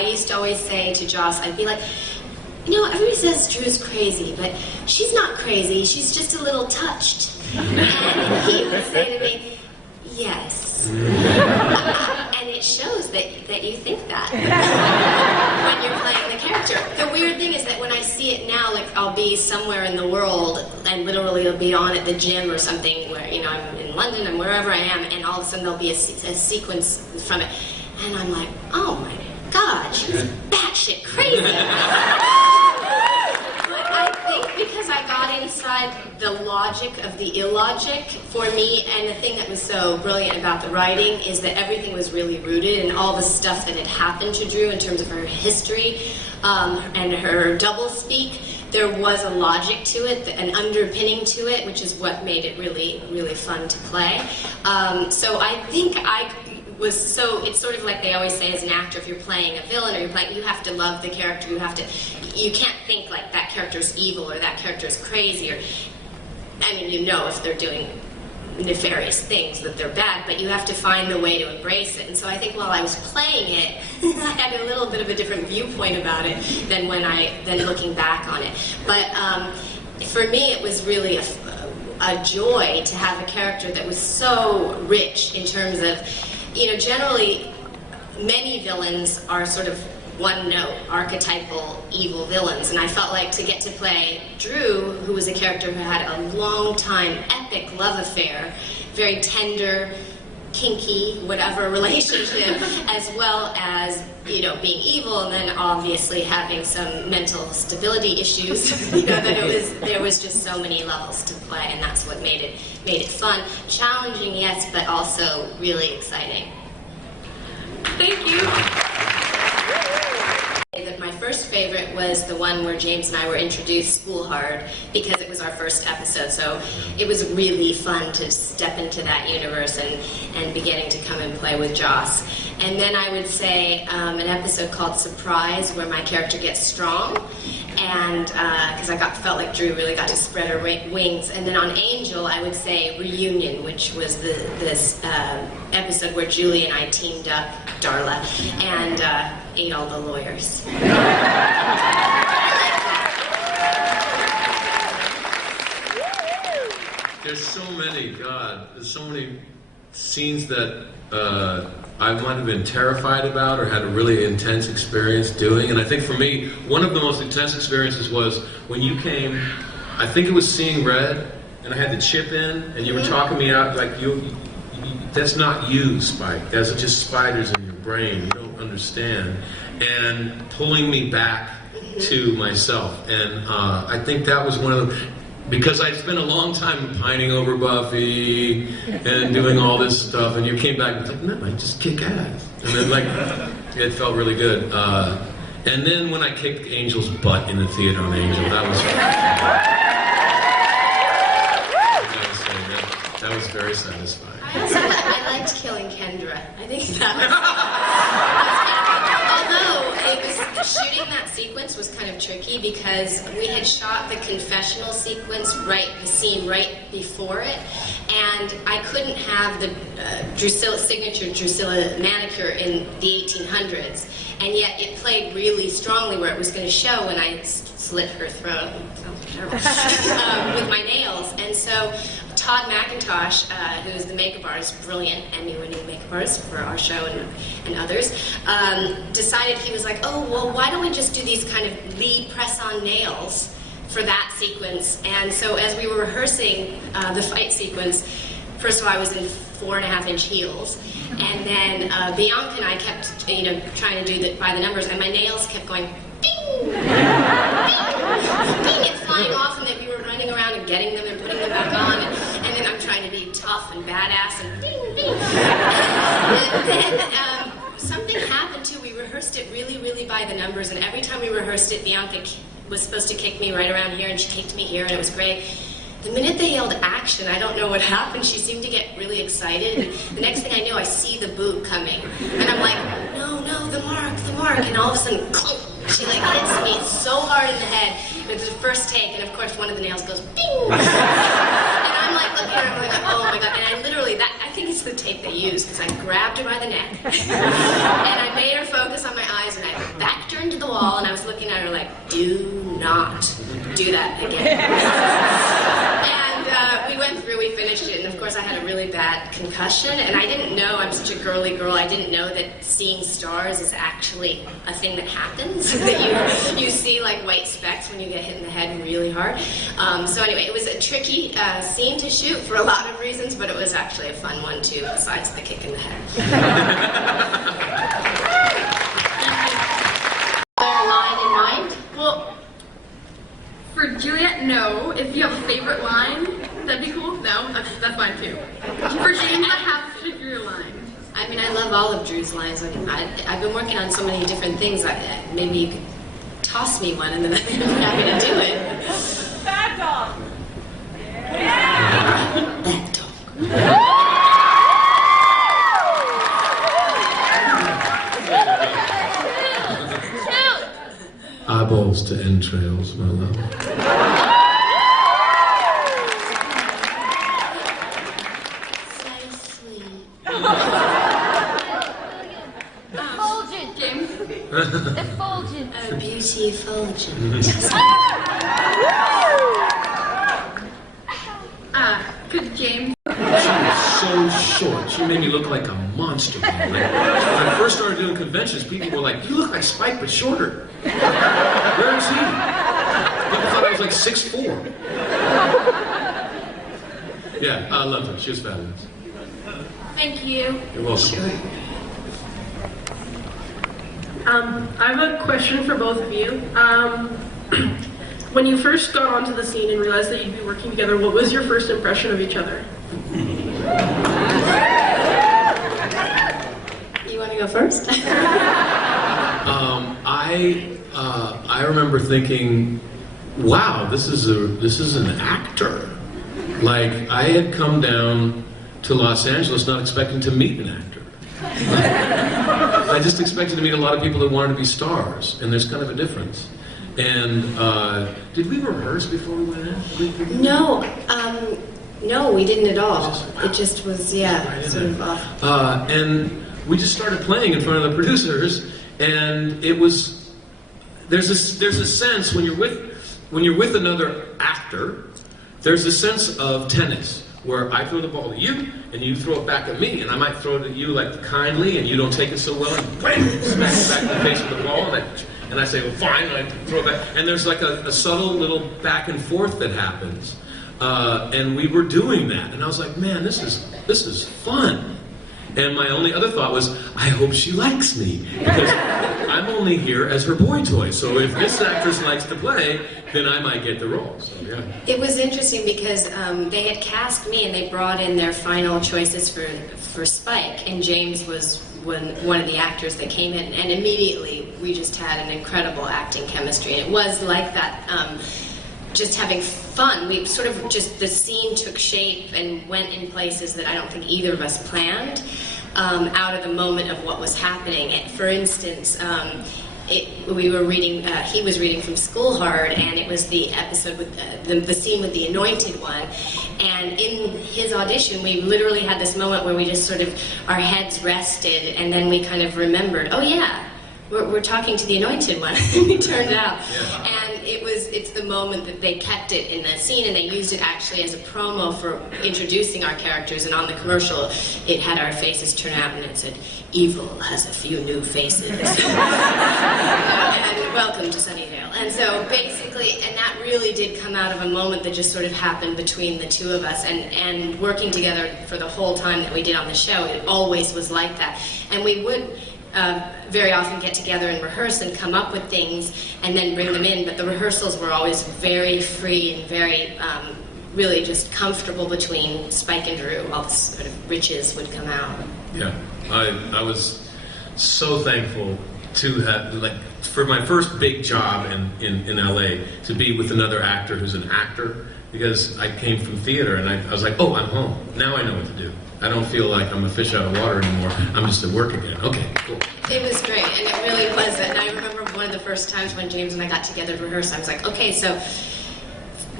I used to always say to Joss, I'd be like, you know, everybody says Drew's crazy, but she's not crazy, she's just a little touched. And he would say to me, yes. And it shows that you think that when you're playing the character. The weird thing is that when I see it now, like I'll be somewhere in the world and literally it'll be on at the gym or something where, you know, I'm in London and wherever I am, and all of a sudden there'll be a sequence from it. And I'm like, oh my God, she's batshit crazy. I think because I got inside the logic of the illogic for me, and the thing that was so brilliant about the writing is that everything was really rooted in all the stuff that had happened to Drew in terms of her history and her doublespeak. There was a logic to it, an underpinning to it, which is what made it really, really fun to play. So I think it's sort of like they always say as an actor, if you're playing a villain or you're playing, you have to love the character, you can't think like that character's evil or that character's crazy, or, I mean, you know if they're doing nefarious things that they're bad, but you have to find the way to embrace it. And so I think while I was playing it, I had a little bit of a different viewpoint about it than looking back on it. But for me, it was really a joy to have a character that was so rich in terms of, you know, generally, many villains are sort of one-note, archetypal, evil villains, and I felt like to get to play Drew, who was a character who had a long-time, epic love affair, very tender, kinky, whatever relationship, as well as, you know, being evil, and then obviously having some mental stability issues, you know, that there was just so many levels to play, and that's what made it fun. Challenging, yes, but also really exciting. Thank you. My first favorite was the one where James and I were introduced School Hard, because it was our first episode, so it was really fun to step into that universe and be getting to come and play with Joss. And then I would say an episode called Surprise, where my character gets strong, and because I felt like Drew really got to spread her wings. And then on Angel, I would say Reunion, which was this episode where Julie and I teamed up, Darla, and ate all the lawyers. There's so many, God, there's so many scenes that I might have been terrified about or had a really intense experience doing. And I think for me, one of the most intense experiences was when you came, I think it was Seeing Red, and I had the chip in, and you were talking me out like, that's not you, Spike. That's just spiders in your brain. You don't understand. And pulling me back to myself. And I think that was one of the, because I spent a long time pining over Buffy and doing all this stuff, and you came back and was like, no, I just kick ass. And then, like, it felt really good. And then when I kicked Angel's butt in the theater on Angel, that was very satisfying. I liked killing Kendra. I think that was shooting that sequence was kind of tricky because we had shot the confessional sequence the scene right before it, and I couldn't have the signature Drusilla manicure in the 1800s, and yet it played really strongly where it was going to show when I slit her throat with my nails. And so Todd McIntosh, who is the makeup artist, brilliant Emmy-winning makeup artist for our show and others, decided, he was like, oh, well, why don't we just do these kind of lead press-on nails for that sequence? And so as we were rehearsing the fight sequence, first of all, I was in 4.5-inch heels, and then Bianca and I kept, trying to do by the numbers, and my nails kept going, ding, ding, ding, and flying off, and then we were running around and getting them and putting them back on, and then I'm trying to be tough and badass, and ding, ding. And then something happened too. We rehearsed it really, really by the numbers, and every time we rehearsed it, Bianca was supposed to kick me right around here, and she kicked me here, and it was great. The minute they yelled action, I don't know what happened. She seemed to get really excited. And the next thing I knew, I see the boot coming. And I'm like, no, the mark. And all of a sudden, clunk, she hits me so hard in the head. It was the first take, and of course one of the nails goes, ding! And I'm like looking at her, I'm like, oh my God. And I literally, I think it's the tape they used, because I grabbed her by the neck. And I made her focus on my eyes, and I wall, and I was looking at her like, do not do that again. And we went through, we finished it, and of course I had a really bad concussion, and I didn't know, I'm such a girly girl, I didn't know that seeing stars is actually a thing that happens, that you see like white specks when you get hit in the head really hard. So anyway, it was a tricky scene to shoot for a lot of reasons, but it was actually a fun one too, besides the kick in the head. Line in mind? Well, for Juliet, no. If you have a favorite line, that'd be cool. No, that's fine too. For James, I have a particular line. I mean, I love all of Drew's lines. I've been working on so many different things. Maybe you could toss me one and then I'm happy to do it. Bad dog. Bad dog. Eyeballs to entrails, my love. So sweet. Effulgent, James. Effulgent. Oh, beauty effulgent. Could James? She was so short. She made me look like a monster. Like, when I first started doing conventions, people were like, "You look like Spike, but shorter." Where is he? People thought I was like 6'4". Yeah, I loved her. She was fabulous. Thank you. You're welcome. Sure. I have a question for both of you. When you first got onto the scene and realized that you'd be working together, what was your first impression of each other? You want to go first? I remember thinking, wow, this is an actor. Like, I had come down to Los Angeles not expecting to meet an actor. I just expected to meet a lot of people that wanted to be stars, and there's kind of a difference. And did we rehearse before we went in? No, no, we didn't at all. It just was, yeah, sort of off. And we just started playing in front of the producers, and it was. There's a sense when you're with another actor, there's a sense of tennis where I throw the ball to you and you throw it back at me, and I might throw it at you like kindly, and you don't take it so well, and bang, smack it back in the face with the ball, and I say, well, fine, and I throw it back, and there's like a subtle little back and forth that happens, and we were doing that, and I was like, man, this is fun. And my only other thought was, I hope she likes me, because I'm only here as her boy toy. So if this actress likes to play, then I might get the role. So yeah. It was interesting because they had cast me and they brought in their final choices for Spike, and James was one of the actors that came in, and immediately we just had an incredible acting chemistry. And it was like that. Just having fun. We sort of the scene took shape and went in places that I don't think either of us planned, out of the moment of what was happening. For instance, we were reading, he was reading from School Hard, and it was the episode with the scene with the Anointed One. And in his audition, we literally had this moment where we just sort of, our heads rested, and then we kind of remembered, oh yeah, we're talking to the Anointed One. It turned out. Yeah. And it's the moment that they kept it in the scene, and they used it actually as a promo for introducing our characters. And on the commercial, it had our faces turn out, and it said, "Evil has a few new faces." And welcome to Sunnydale. And so basically, and that really did come out of a moment that just sort of happened between the two of us, and working together for the whole time that we did on the show, it always was like that. And we would very often get together and rehearse and come up with things and then bring them in, but the rehearsals were always very free and very really just comfortable between Spike and Drew. All the sort of riches would come out. Yeah, I was so thankful to have, like, for my first big job in LA, to be with another actor who's an actor, because I came from theater and I was like, oh, I'm home. Now I know what to do. I don't feel like I'm a fish out of water anymore. I'm just at work again. Okay, cool. It was great, and it really was. And I remember one of the first times when James and I got together to rehearse, I was like, okay, so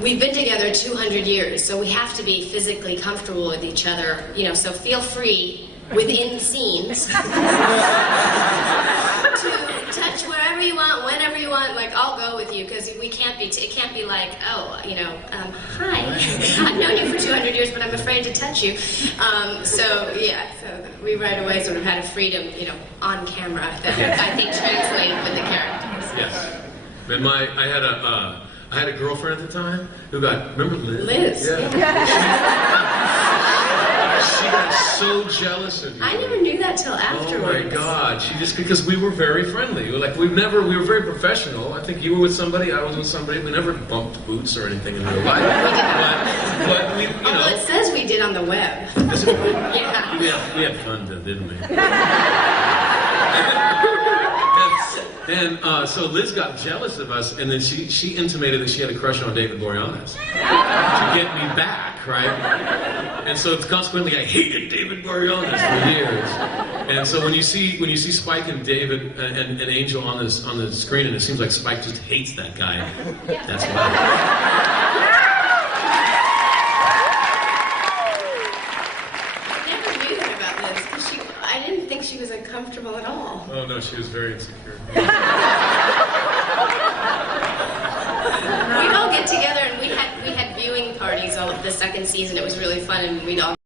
we've been together 200 years, so we have to be physically comfortable with each other, you know, so feel free within scenes to touch wherever you want, whenever you because we can't be. It can't be like, oh, you know, hi, I've known you for 200 years, but I'm afraid to touch you. So we right away sort of had a freedom, you know, on camera that I think translated with the characters. Yes. And I had a girlfriend at the time who remember Liz? Liz. Yeah. She got so jealous of you. I never knew that till afterwards. Oh my God! Because we were very friendly. We were very professional. I think you were with somebody, I was with somebody. We never bumped boots or anything in real life. But we, you know. Although it says we did on the web. Yeah. We had fun, didn't we? And so Liz got jealous of us, and then she intimated that she had a crush on David Boreanaz to get me back, right? And so consequently, I hated David Boreanaz for years. And so when you see Spike and David and Angel on the screen, and it seems like Spike just hates that guy. That's why. She was uncomfortable at all. Oh no, she was very insecure. We'd all get together and we had viewing parties all of the second season. It was really fun, and we'd all